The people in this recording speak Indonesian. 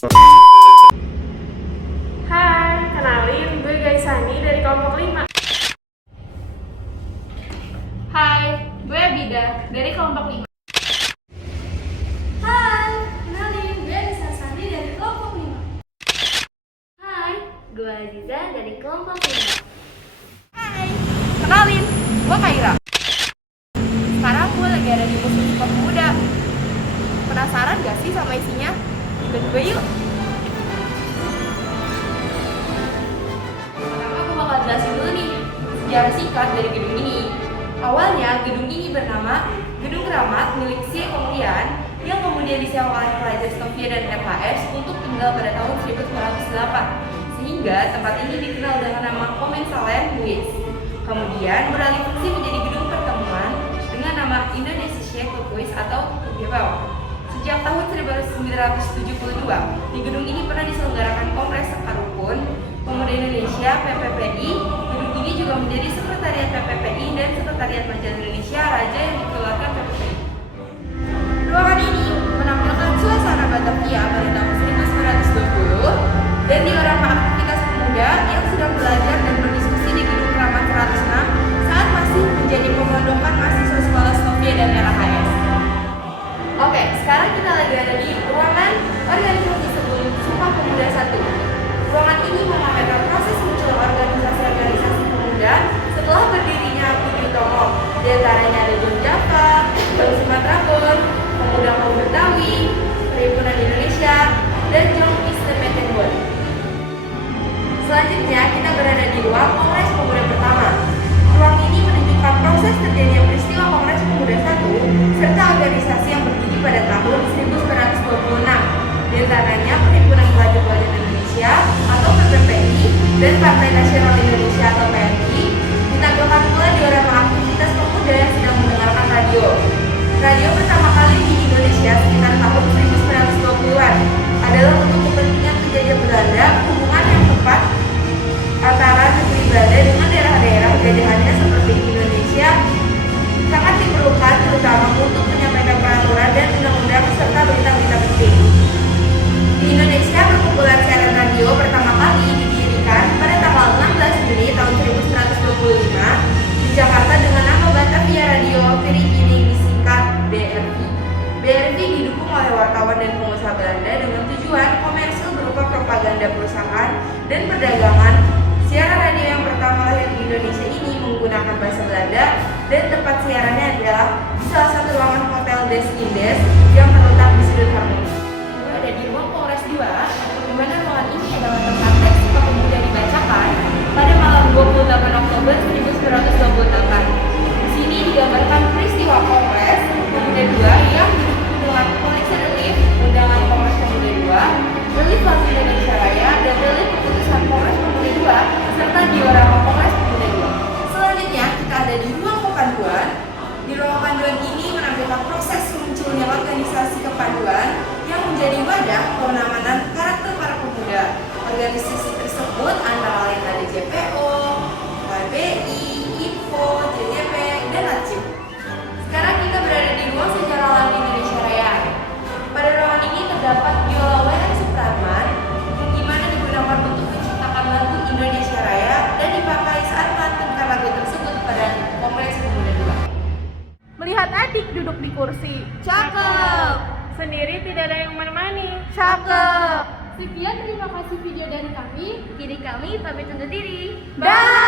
Hai, kenalin gue Gaisani dari kelompok 5. Hai, gue Abida dari kelompok 5. Hai, kenalin gue Anissa Sandi dari kelompok 5. Hai, gue Aziza dari kelompok 5. Hai, kenalin, gue Kaira. Sekarang gue lagi ada di musim Sumpah Pemuda. Penasaran gak sih sama isinya? Ikut gue yuk. Pertama aku bakal jelasin dulu nih sejarah singkat dari gedung ini. Awalnya gedung ini bernama Gedung Keramat milik Si Kemuliaan yang kemudian disewa oleh pelajar Stovia dan FHS untuk tinggal pada tahun 1908, sehingga tempat ini dikenal dengan nama Komensalen Buis. Kemudian beralih fungsi menjadi gedung pertemuan dengan nama Indonesia Shekokuis atau GPO. Sejak tahun 1972, di gedung ini pernah diselenggarakan Kongres Sekar Rukun Pemuda Indonesia (PPPI). Gedung ini juga menjadi sekretariat PPPI dan sekretariat Majalah Indonesia Raja yang dikeluarkan PPPI. Ruangan ini menampilkan suasana Batavia pada tahun 1920 dan diorama aktivitas pemuda yang sedang belajar dan berdiskusi di Gedung Keramat 106 saat masih menjadi pemondokan mahasiswa sekolah Stovia dan RHS. Oke, sekarang kita lagi ada di ruangan organisasi sebelum Sumpah Pemuda 1. Ruangan ini memamerkan proses muncul organisasi-organisasi pemuda setelah berdirinya Budi Utomo. Di antaranya ada John Java, Bank Sumatera Bon, Pemuda Kaum Betawi, Perhimpunan Indonesia, dan John Eastern Bon. Selanjutnya kita berada di ruang Kongres Pemuda pertama. Ruang ini menunjukkan proses terjadinya peristiwa Kongres Pemuda 1 serta organisasi yang berdiri pada tahun 1926. Di antaranya Perhimpunan Pelajar-Pelajar Indonesia atau PPPI dan Partai Nasional Indonesia atau PNI. Ditampilkan pula diorama aktivitas pemuda yang sedang mendengarkan radio. Radio pertama kali di Indonesia sekitar tahun 1920-an adalah untuk kepentingan penjajah Belanda. Hubungan yang tepat antara negeri Belanda dengan daerah-daerah jajahannya seperti Indonesia sangat diperlukan, terutama untuk menyampaikan peraturan dan undang-undang serta berita-berita penting. Di Indonesia, perkumpulan siaran radio pertama kali didirikan pada tanggal 16 Juni tahun 1925 di Jakarta dengan nama Batavia Radio Free ini disingkat BRV. BRV didukung oleh wartawan dan pengusaha Belanda dengan tujuan komersil berupa propaganda perusahaan dan perdagangan. Siaran radio yang pertama lahir di Indonesia ini menggunakan bahasa Belanda dan tempat siarannya adalah di salah satu ruangan Hotel Des Indes yang terletak di sudut Harmoni. Gue ada di ruang Kongres 2, di mana ruangan ini adalah tempat teks Sumpah Pemuda dibacakan pada malam 28 Oktober 1928. Di sini digambarkan peristiwa Kongres Pemuda 2 yang didukung dengan koleksi relief undangan Kongres Pemuda 2, relief lagu Indonesia Raya, dan relief keputusan Kongres Pemuda 2 serta diorama Kongres Pemuda 2. Selanjutnya kita ada di ruang kepanduan. Di ruang kepanduan ini menampilkan proses munculnya organisasi kepanduan yang menjadi wadah pengamanan karakter para pemuda. Organisasi tersebut antara lain ada JPO, KBI, IPO, JJP, dan LACIP. Sekarang kita berada di ruang sejarah lagu Indonesia Raya. Pada ruangan ini terdapat biola Wayan Supratman yang dimana digunakan untuk menciptakan lagu Indonesia Raya dan dipakai saat melantunkan lagu tersebut pada Kongres Pemuda 2. Melihat adik duduk di kursi. Cakep! Sendiri tidak ada yang menemani. Cakep! Sekian, terima kasih video dari kami. Kini kami pamit undur diri. Bye!